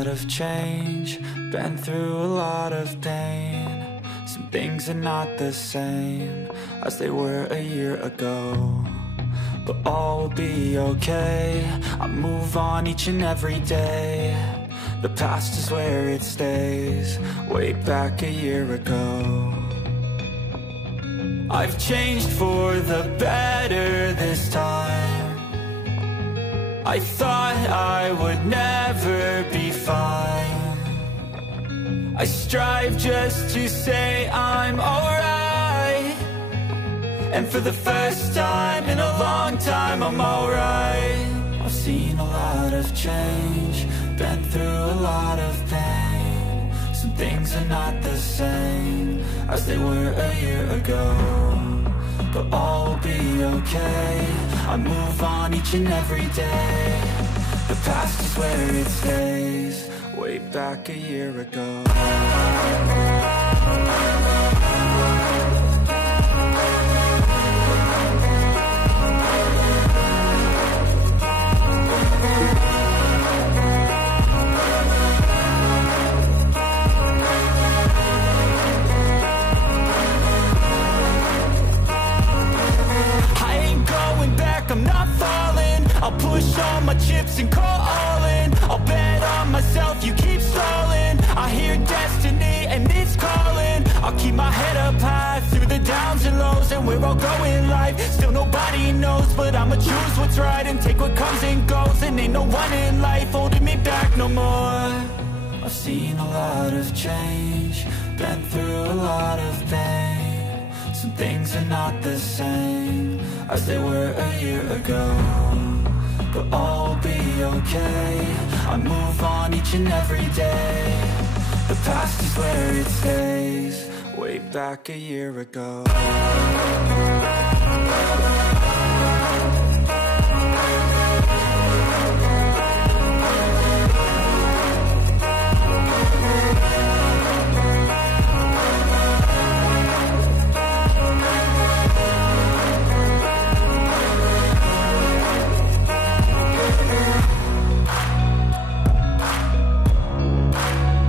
lot of change, been through a lot of pain. Some things are not the same as they were a year ago, but all will be okay. I move on each and every day. The past is where it stays, way back a year ago. I've changed for the better this time. I thought I would never be fine. I strive just to say I'm alright, and for the first time in a long time I'm alright. I've seen a lot of change, been through a lot of pain. Some things are not the same as they were a year ago, but all will be okay. I move on each and every day. The past is where it stays, way back a year ago. I'm not falling, I'll push all my chips and call all in. I'll bet on myself, you keep stalling. I hear destiny and it's calling. I'll keep my head up high through the downs and lows, and we're all going life. Still nobody knows, but I'ma choose what's right and take what comes and goes. And ain't no one in life holding me back no more. I've seen a lot of change, been through a lot of pain. Some things are not the same as they were a year ago, but all will be okay. I move on each and every day. The past is where it stays, way back a year ago.